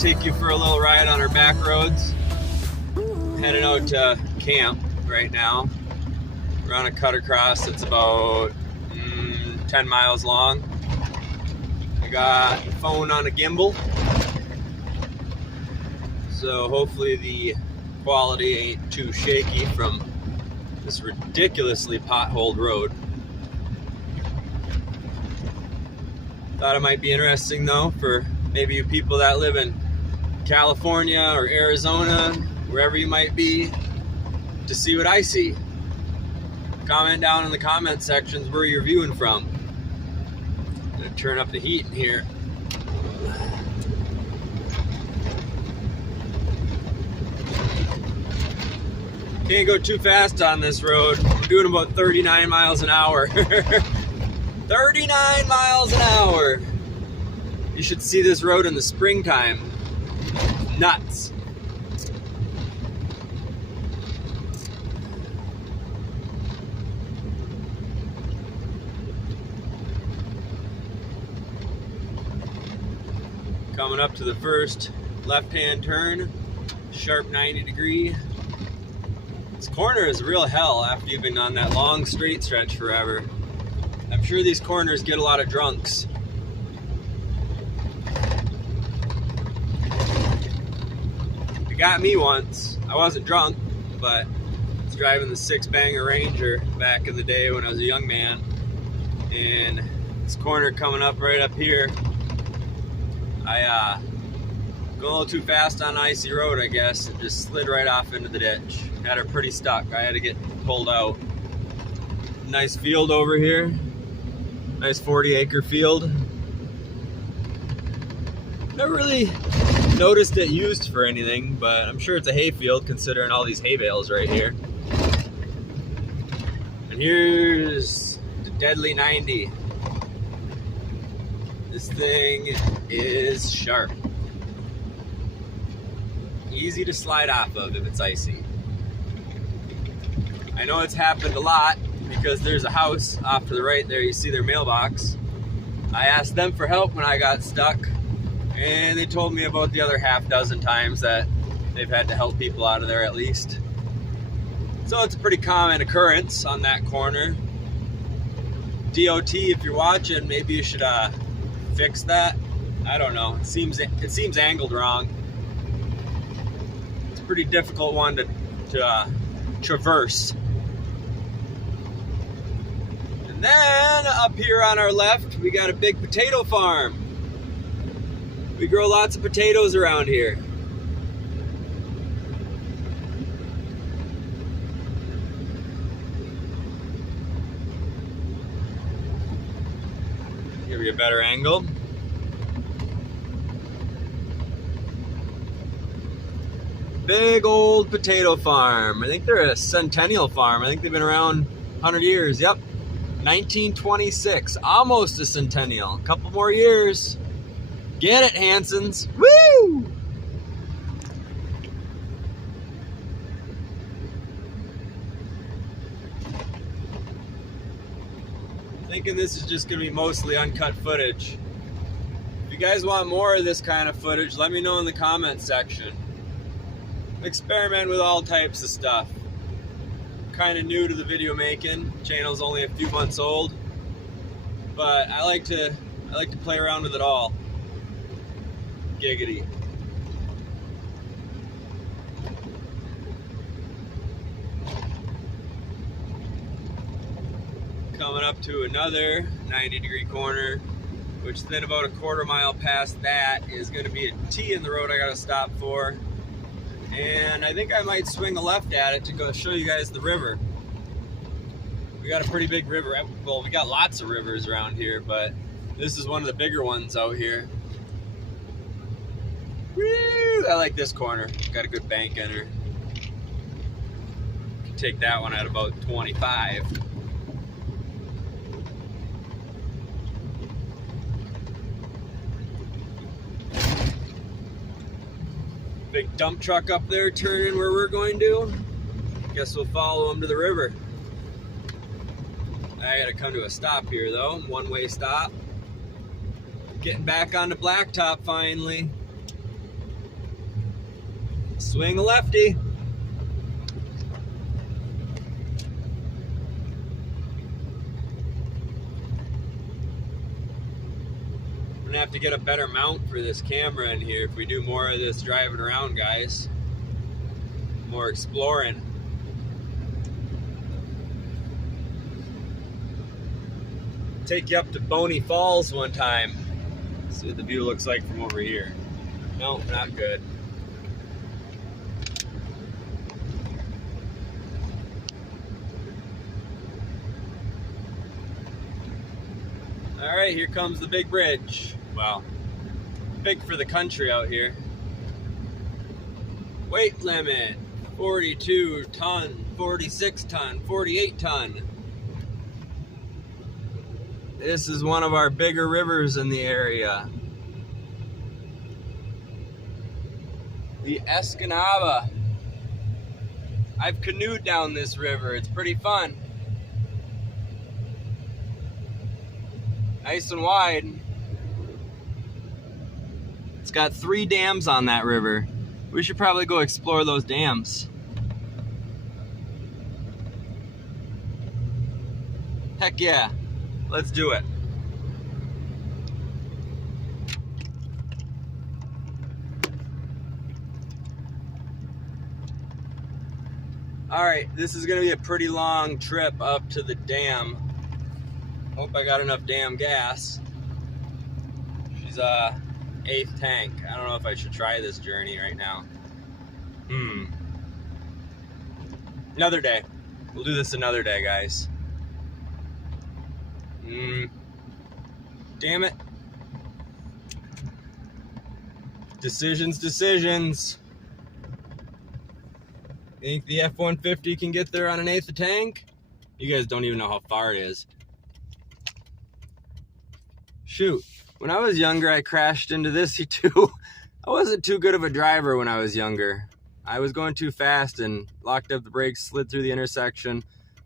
take you for a little ride on our back roads. Heading out to camp right now. We're on a cut across that's about 10 miles long. I got the phone on a gimbal, so hopefully the quality ain't too shaky from this ridiculously potholed road. Thought it might be interesting though for maybe you people that live in California or Arizona, wherever you might be, to see what I see. Comment down in the comment sections where you're viewing from. I'm gonna turn up the heat in here. Can't go too fast on this road. I'm doing about 39 miles an hour. 39 miles an hour. You should see this road in the springtime. Nuts. Coming up to the first left-hand turn, sharp 90 degree. This corner is real hell after you've been on that long straight stretch forever. I'm sure these corners get a lot of drunks. It got me once. I wasn't drunk, but I was driving the 6-banger Ranger back in the day when I was a young man. And this corner coming up right up here, I go a little too fast on an icy road, I guess, and just slid right off into the ditch. Had her pretty stuck. I had to get pulled out. Nice field over here. Nice 40-acre field. Never really noticed it used for anything, but I'm sure it's a hay field considering all these hay bales right here. And here's the deadly 90. This thing is sharp. Easy to slide off of if it's icy. I know it's happened a lot because there's a house off to the right there. You see their mailbox. I asked them for help when I got stuck, and they told me about the other half dozen times that they've had to help people out of there at least. So it's a pretty common occurrence on that corner. DOT, if you're watching, maybe you should fix that. I don't know. It seems angled wrong. It's a pretty difficult one to traverse. And then up here on our left, we got a big potato farm. We grow lots of potatoes around here. Give you a better angle. Big old potato farm. I think they're a centennial farm. I think they've been around 100 years. Yep. 1926. Almost a centennial. A couple more years. Get it, Hansons. Woo! Thinking this is just going to be mostly uncut footage. If you guys want more of this kind of footage, let me know in the comments section. Experiment with all types of stuff. Kind of new to the video making. Channel's only a few months old, but I like to play around with it all. Giggity. Coming up to another 90-degree corner, which then about a quarter mile past that is going to be a T in the road I got to stop for. And I think I might swing a left at it to go show you guys the river. We got a pretty big river. Well, we got lots of rivers around here, but this is one of the bigger ones out here. Woo! I like this corner. Got a good bank in her. Can take that one at about 25. Big dump truck up there turning where we're going to. Guess we'll follow him to the river. I gotta come to a stop here though, one-way stop. Getting back onto blacktop finally. Swing a lefty. I'm gonna have to get a better mount for this camera in here if we do more of this driving around, guys. More exploring. Take you up to Boney Falls one time. See what the view looks like from over here. No, not good. All right, here comes the big bridge. Wow, big for the country out here. Weight limit, 42 ton, 46 ton, 48 ton. This is one of our bigger rivers in the area. The Escanaba. I've canoed down this river. It's pretty fun. Nice and wide. It's got 3 dams on that river. We should probably go explore those dams. Heck yeah. Let's do it. All right, this is gonna be a pretty long trip up to the dam. Hope I got enough damn gas. She's 8th tank. I don't know if I should try this journey right now. Another day. We'll do this another day, guys. Damn it. Decisions. Think the F-150 can get there on an 1/8 tank? You guys don't even know how far it is. Shoot. When I was younger, I crashed into this too. I wasn't too good of a driver when I was younger. I was going too fast and locked up the brakes, slid through the intersection,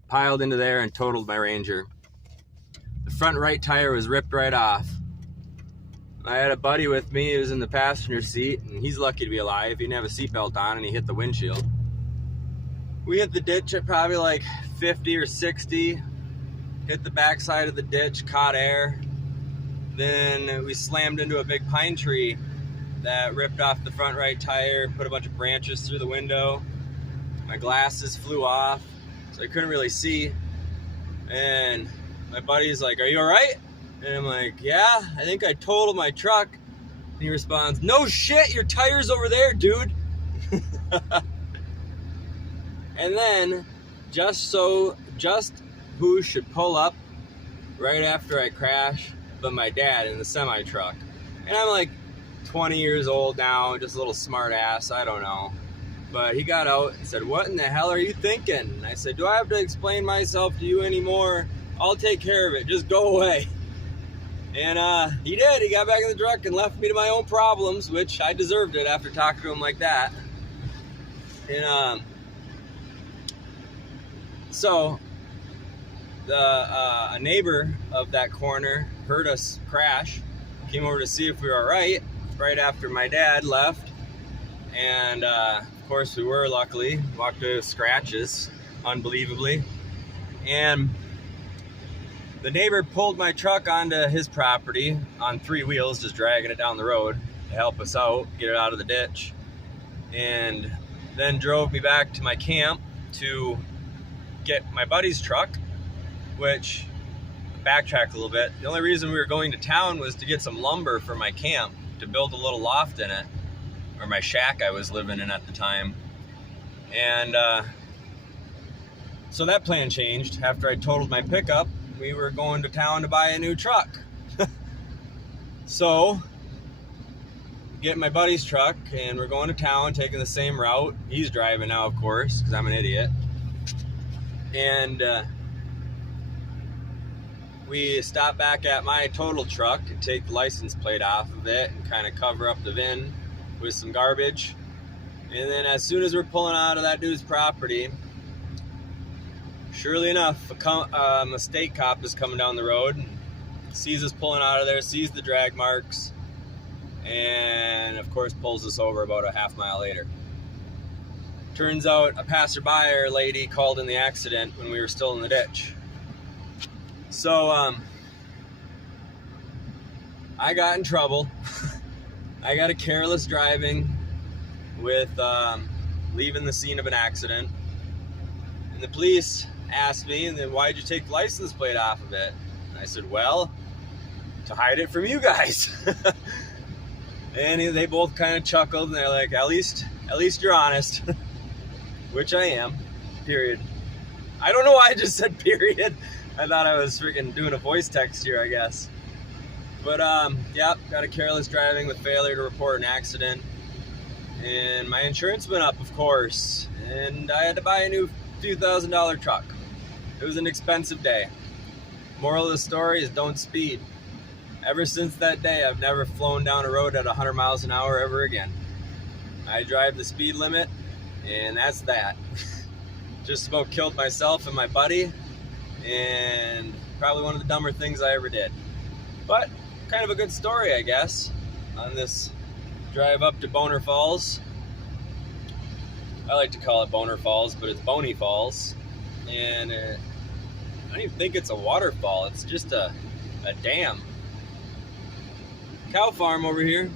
piled into there, and totaled my Ranger. The front right tire was ripped right off. I had a buddy with me. He was in the passenger seat, and he's lucky to be alive. He didn't have a seatbelt on, and he hit the windshield. We hit the ditch at probably like 50 or 60. Hit the backside of the ditch, caught air. Then we slammed into a big pine tree that ripped off the front right tire, put a bunch of branches through the window. My glasses flew off, so I couldn't really see. And my buddy's like, "Are you all right?" And I'm like, "Yeah, I think I totaled my truck." And he responds, "No shit, your tire's over there, dude." And then, just who should pull up right after I crash but my dad in the semi-truck. And I'm like 20 years old now, just a little smart ass, I don't know. But he got out and said, "What in the hell are you thinking?" And I said, "Do I have to explain myself to you anymore? I'll take care of it, just go away." And he did. He got back in the truck and left me to my own problems, which I deserved it after talking to him like that. And so a neighbor of that corner heard us crash, came over to see if we were all right after my dad left. And of course we were, luckily. Walked away with scratches, unbelievably. And the neighbor pulled my truck onto his property on 3 wheels, just dragging it down the road to help us out, get it out of the ditch. And then drove me back to my camp to get my buddy's truck, which, backtrack a little bit, the only reason we were going to town was to get some lumber for my camp, to build a little loft in it, or my shack I was living in at the time. And so that plan changed. After I totaled my pickup, we were going to town to buy a new truck. So, get my buddy's truck, and we're going to town, taking the same route. He's driving now, of course, because I'm an idiot. And we stopped back at my total truck to take the license plate off of it and kind of cover up the VIN with some garbage. And then as soon as we're pulling out of that dude's property, surely enough, a state cop is coming down the road, and sees us pulling out of there, sees the drag marks, and of course pulls us over about a half mile later. Turns out a passerby or lady called in the accident when we were still in the ditch. So I got in trouble. I got a careless driving with leaving the scene of an accident. And the police asked me, and then, why'd you take the license plate off of it? And I said, well, to hide it from you guys. And they both kind of chuckled, and they're like, at least you're honest. Which I am, period. I don't know why I just said period. I thought I was freaking doing a voice text here, I guess. But yeah, got a careless driving with failure to report an accident. And my insurance went up, of course. And I had to buy a new few $1,000 truck. It was an expensive day. Moral of the story is don't speed. Ever since that day, I've never flown down a road at 100 miles an hour ever again. I drive the speed limit, and that's that. Just about killed myself and my buddy, and probably one of the dumber things I ever did. But kind of a good story, I guess, on this drive up to Boner Falls. I like to call it Boner Falls, but it's Boney Falls. And I don't even think it's a waterfall, it's just a dam. Cow farm over here.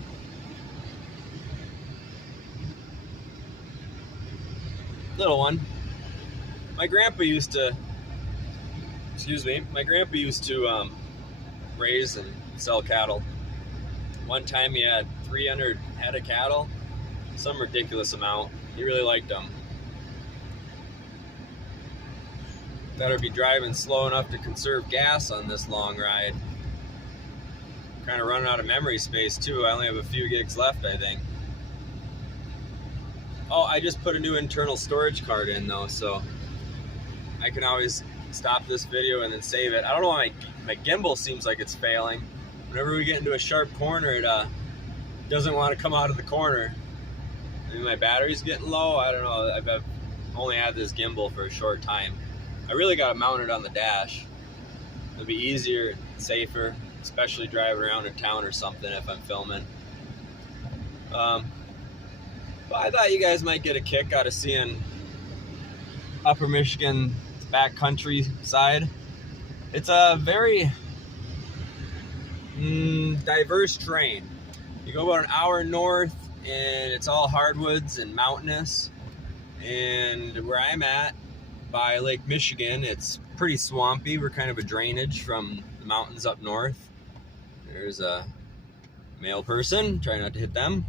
Little one. My grandpa used to raise and sell cattle. One time he had 300 head of cattle, some ridiculous amount. He really liked them. Better be driving slow enough to conserve gas on this long ride. Kind of running out of memory space too. I only have a few gigs left, I think. Oh, I just put a new internal storage card in though, so I can always stop this video and then save it. I don't know why my gimbal seems like it's failing. Whenever we get into a sharp corner, it doesn't want to come out of the corner. Maybe my battery's getting low. I don't know. I've only had this gimbal for a short time. I really got it mounted on the dash. It'll be easier, safer, especially driving around in town or something if I'm filming. But I thought you guys might get a kick out of seeing Upper Michigan backcountry side. It's a very diverse terrain. You go about an hour north and it's all hardwoods and mountainous. And where I'm at, by Lake Michigan, it's pretty swampy. We're kind of a drainage from the mountains up north. There's a male person, try not to hit them.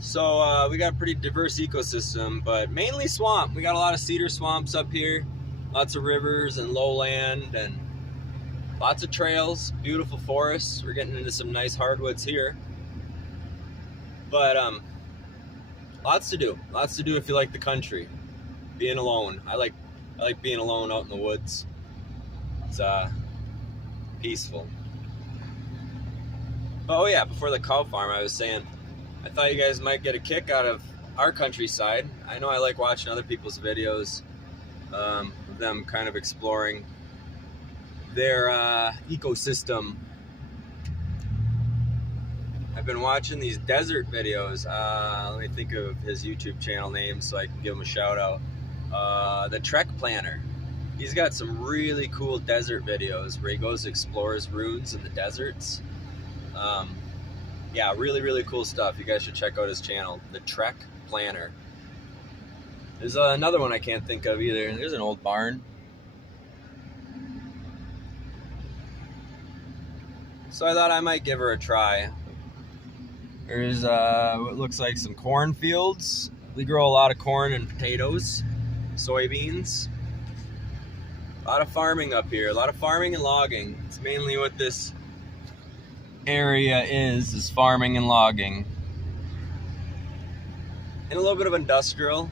So we got a pretty diverse ecosystem, but mainly swamp. We got a lot of cedar swamps up here, lots of rivers and lowland, and lots of trails, beautiful forests. We're getting into some nice hardwoods here. But lots to do if you like the country. Being alone. I like being alone out in the woods. It's peaceful. But, oh yeah, before the cow farm, I was saying, I thought you guys might get a kick out of our countryside. I know I like watching other people's videos of them kind of exploring their ecosystem. I've been watching these desert videos. Let me think of his YouTube channel name so I can give him a shout out. The Trek Planner. He's got some really cool desert videos where he goes and explores ruins in the deserts. Yeah, really, really cool stuff. You guys should check out his channel, The Trek Planner. There's another one I can't think of either. There's an old barn. So I thought I might give her a try. There's what looks like some cornfields. We grow a lot of corn and potatoes, soybeans. A lot of farming up here, a lot of farming and logging. It's mainly what this area is farming and logging. And a little bit of industrial.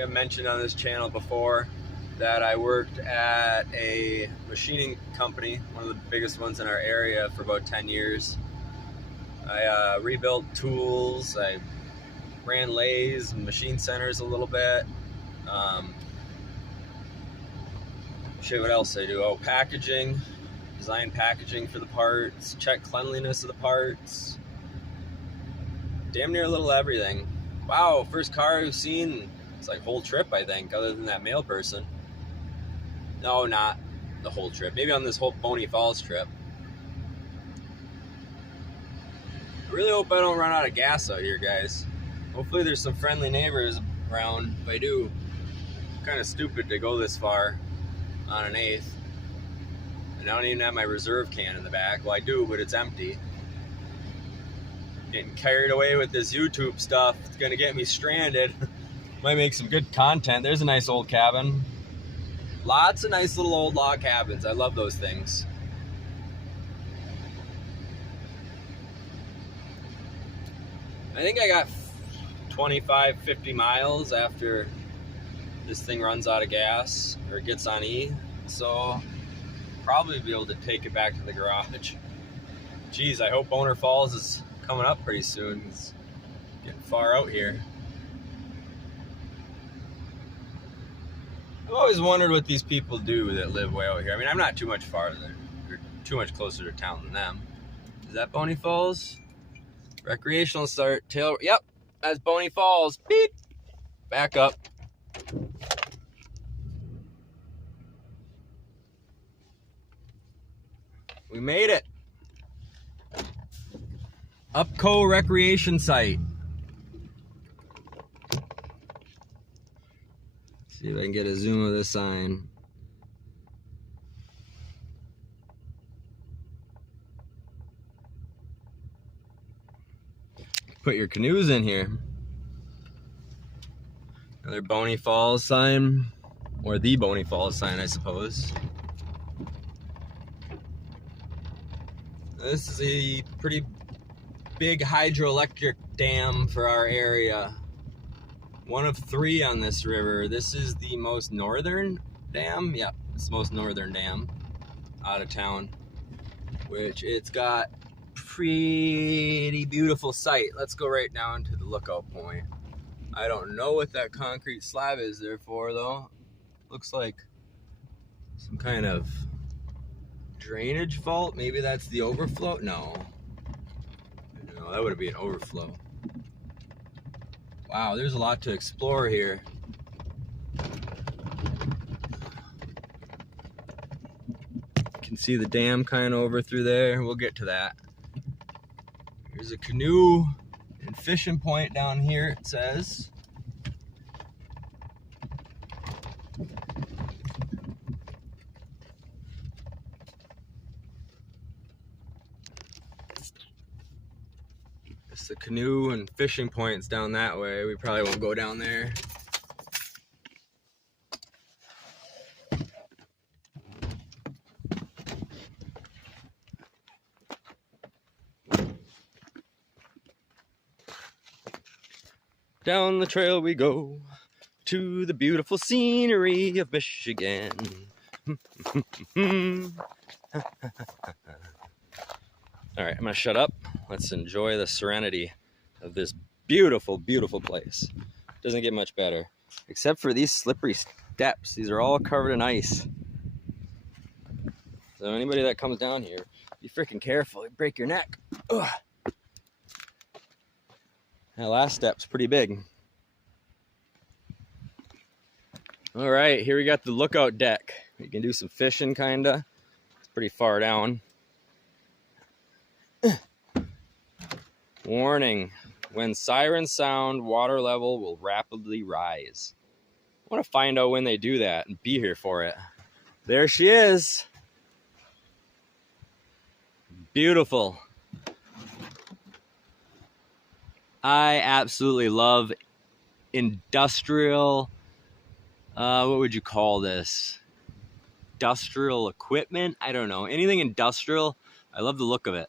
I've mentioned on this channel before that I worked at a machining company, one of the biggest ones in our area, for about 10 years. I rebuilt tools, I ran lathes and machine centers a little bit. Shit, what else I do? Oh, packaging. Design packaging for the parts, check cleanliness of the parts. Damn near a little everything. Wow, first car I've seen. It's like whole trip, I think, other than that male person. No, not the whole trip. Maybe on this whole Bonnie Falls trip. I really hope I don't run out of gas out here, guys. Hopefully there's some friendly neighbors around. If I do, kind of stupid to go this far on an 8th. And I don't even have my reserve can in the back. Well, I do, but it's empty. Getting carried away with this YouTube stuff. It's gonna get me stranded. Might make some good content. There's a nice old cabin. Lots of nice little old log cabins. I love those things. I think I got 25, 50 miles after this thing runs out of gas or gets on E. So probably be able to take it back to the garage. Geez, I hope Boner Falls is coming up pretty soon. It's getting far out here. I've always wondered what these people do that live way out here. I mean, I'm not too much farther, or too much closer to town than them. Is that Bonnie Falls? Recreational start, tail, yep, that's Bonnie Falls. Beep, back up. We made it. Upco Recreation Site. See if I can get a zoom of this sign. Put your canoes in here. Another Bonnie Falls sign, or the Bonnie Falls sign, I suppose. This is a pretty big hydroelectric dam for our area. One of 3 on this river. This is the most northern dam. Yep, it's the most northern dam out of town, which it's got pretty beautiful sight. Let's go right down to the lookout point. I don't know what that concrete slab is there for, though. Looks like some kind of drainage fault. Maybe that's the overflow. No, that would be an overflow. Wow, there's a lot to explore here. You can see the dam kind of over through there. We'll get to that. There's a canoe and fishing point down here, it says. The canoe and fishing points down that way. We probably won't go down there. Down the trail we go to the beautiful scenery of Michigan. All right, I'm gonna shut up. Let's enjoy the serenity of this beautiful, beautiful place. Doesn't get much better, except for these slippery steps. These are all covered in ice. So anybody that comes down here, be freaking careful. You break your neck. Ugh. That last step's pretty big. All right, here we got the lookout deck. You can do some fishing, kinda. It's pretty far down. Warning, when sirens sound, water level will rapidly rise. I want to find out when they do that and be here for it. There she is. Beautiful. I absolutely love industrial, what would you call this? Industrial equipment? I don't know. Anything industrial, I love the look of it.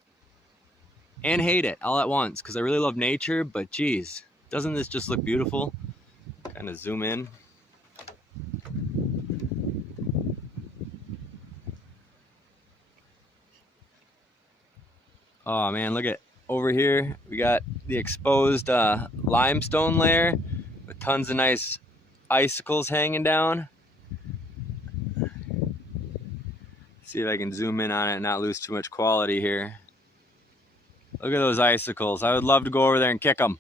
And hate it all at once, because I really love nature, but geez, doesn't this just look beautiful? Kind of zoom in. Oh man, look at over here. We got the exposed limestone layer with tons of nice icicles hanging down. See if I can zoom in on it and not lose too much quality here. Look at those icicles. I would love to go over there and kick them.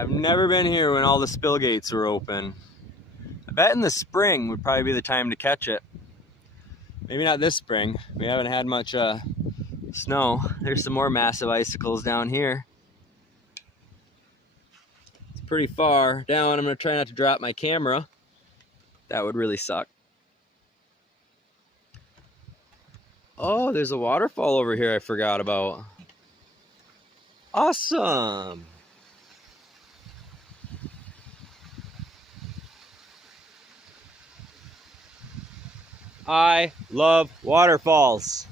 I've never been here when all the spill gates were open. I bet in the spring would probably be the time to catch it. Maybe not this spring. We haven't had much snow. There's some more massive icicles down here. It's pretty far down. I'm gonna try not to drop my camera. That would really suck. Oh, there's a waterfall over here I forgot about. Awesome. I love waterfalls.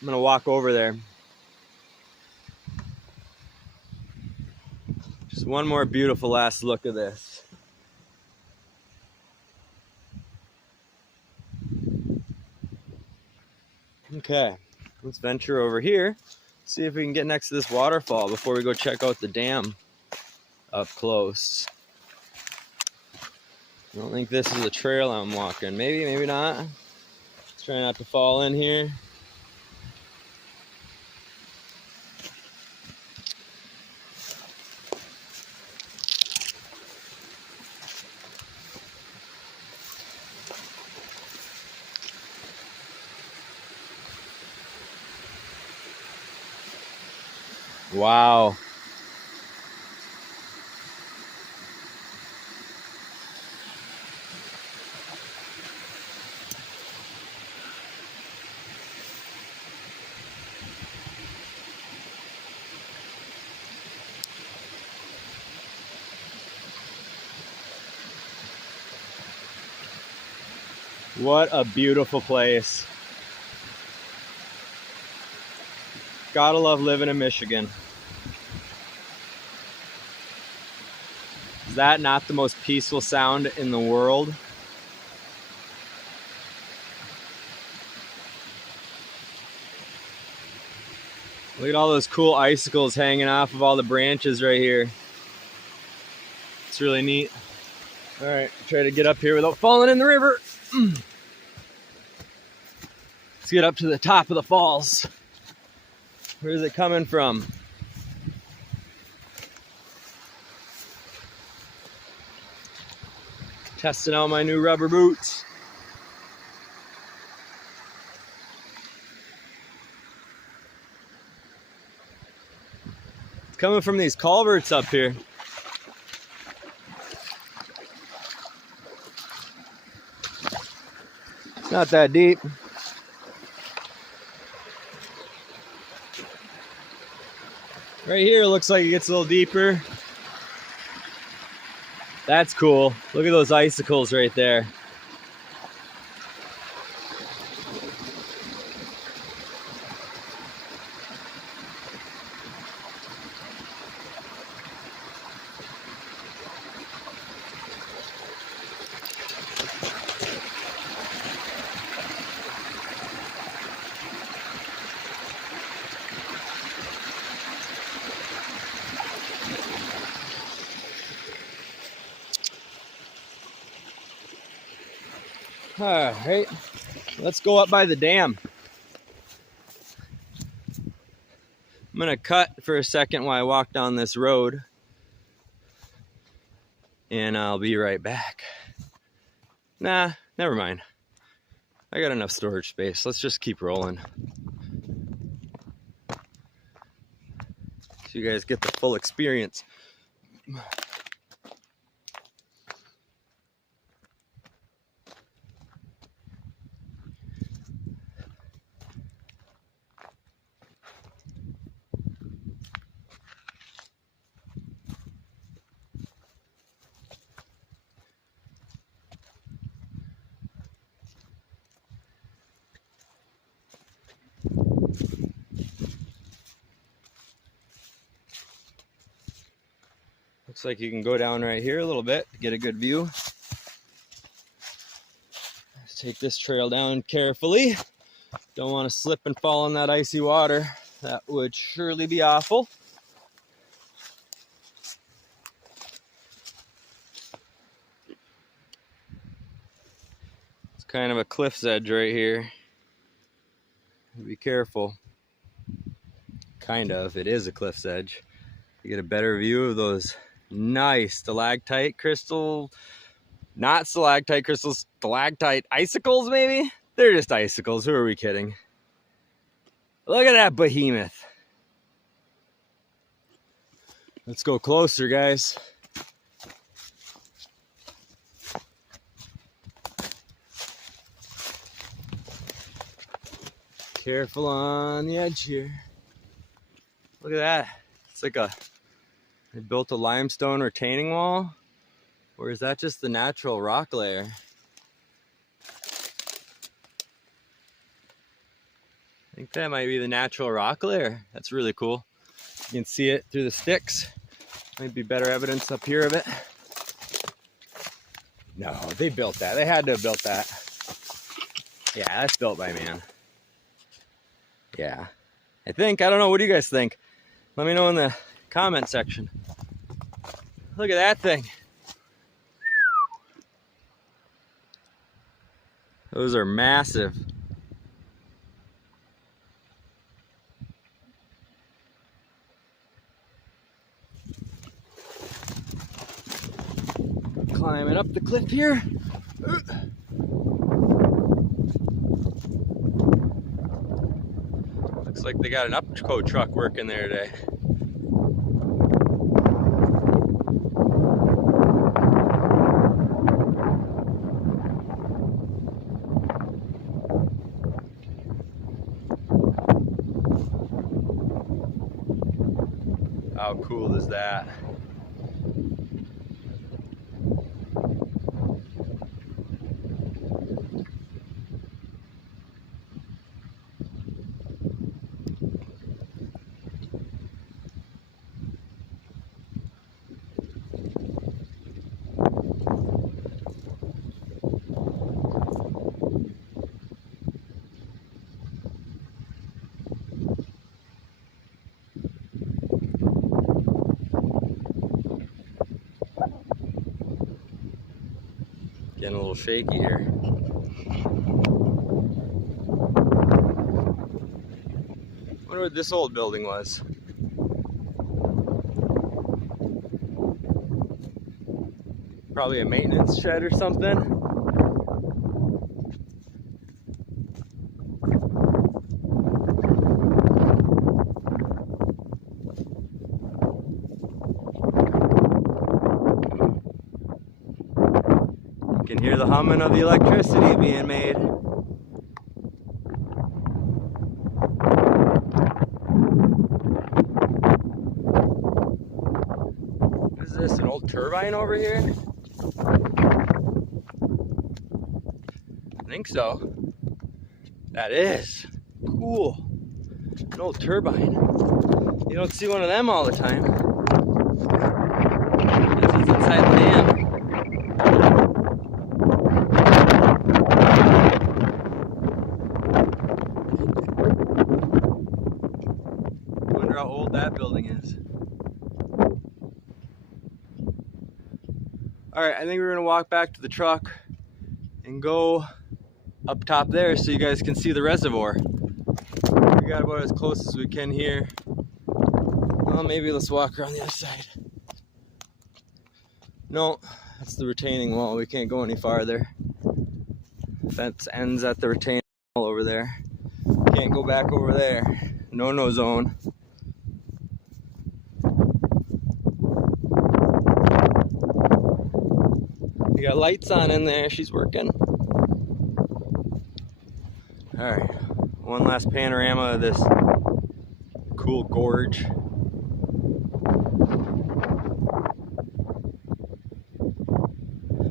I'm gonna walk over there. Just one more beautiful last look at this. Okay, let's venture over here, see if we can get next to this waterfall before we go check out the dam up close. I don't think this is a trail I'm walking. Maybe, maybe not. Let's try not to fall in here. Wow. What a beautiful place. Gotta love living in Michigan. Is that not the most peaceful sound in the world? Look at all those cool icicles hanging off of all the branches right here. It's really neat. All right, try to get up here without falling in the river. Let's get up to the top of the falls. Where is it coming from? Testing out my new rubber boots. It's coming from these culverts up here. It's not that deep. Right here, it looks like it gets a little deeper. That's cool. Look at those icicles right there. All right, let's go up by the dam. I'm gonna cut for a second while I walk down this road, and I'll be right back. Nah, never mind. I got enough storage space. Let's just keep rolling, so you guys get the full experience. Looks like you can go down right here a little bit to get a good view. Let's take this trail down carefully. Don't want to slip and fall in that icy water. That would surely be awful. It's kind of a cliff's edge right here. Be careful. kind of, it is a cliff's edge. You get a better view of those nice stalactite crystal, not stalactite crystals, stalactite icicles maybe? They're just icicles, who are we kidding? Look at that behemoth. Let's go closer, guys. Careful on the edge here. Look at that. It's like they built a limestone retaining wall. Or is that just the natural rock layer? I think that might be the natural rock layer. That's really cool. You can see it through the sticks. Might be better evidence up here of it. No, they built that. They had to have built that. Yeah, that's built by man. Yeah, I think. I don't know. What do you guys think? Let me know in the comment section. Look at that thing. Those are massive. Climbing up the cliff here. Looks like they got an Upco truck working there today. How cool is that? Getting a little shaky here. Wonder what this old building was. Probably a maintenance shed or something. You can hear the humming of the electricity being made. What is this, an old turbine over here? I think so. That is cool. An old turbine. You don't see one of them all the time. This is inside the dam. Wonder how old that building is. Alright, I think we're gonna walk back to the truck and go up top there so you guys can see the reservoir. We got about as close as we can here. Well, maybe let's walk around the other side. No, that's the retaining wall. We can't go any farther. Fence ends at the retaining wall over there. Can't go back over there. No zone. We got lights on in there. She's working. Alright, one last panorama of this cool gorge.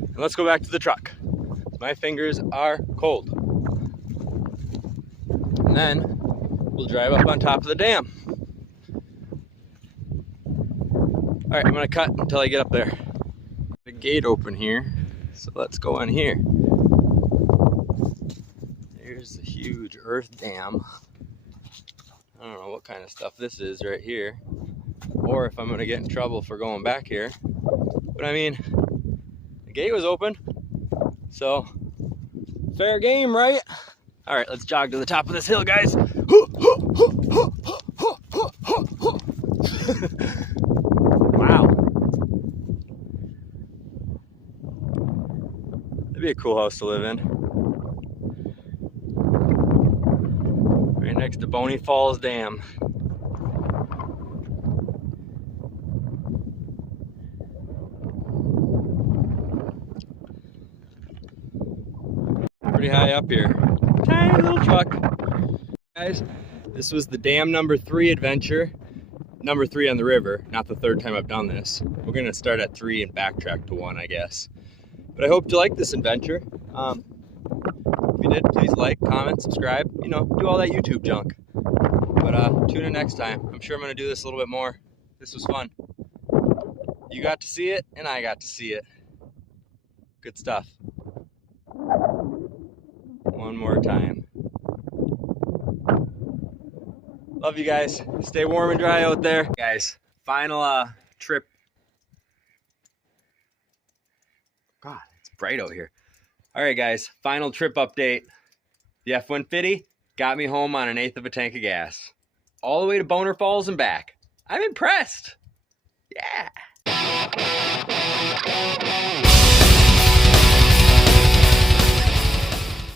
And let's go back to the truck. My fingers are cold. And then we'll drive up on top of the dam. Alright, I'm gonna cut until I get up there. The gate open here, so let's go in here. There's a huge earth dam. I don't know what kind of stuff this is right here, or if I'm gonna get in trouble for going back here. But I mean, the gate was open, so fair game, right? All right, let's jog to the top of this hill, guys. Be a cool house to live in. Right next to Boney Falls Dam. Pretty high up here. Tiny little truck. Guys, this was the dam number 3 adventure. Number 3 on the river, not the 3rd time I've done this. We're gonna start at 3 and backtrack to 1, I guess. But I hope you like this adventure. If you did, please like, comment, subscribe, you know, do all that YouTube junk. But tune in next time. I'm sure I'm gonna do this a little bit more. This was fun. You got to see it, and I got to see it. Good stuff. One more time. Love you guys. Stay warm and dry out there. Guys, final trip. God, it's bright out here. All right, guys, final trip update. The F-150 got me home on 1/8 of a tank of gas. All the way to Boner Falls and back. I'm impressed. Yeah.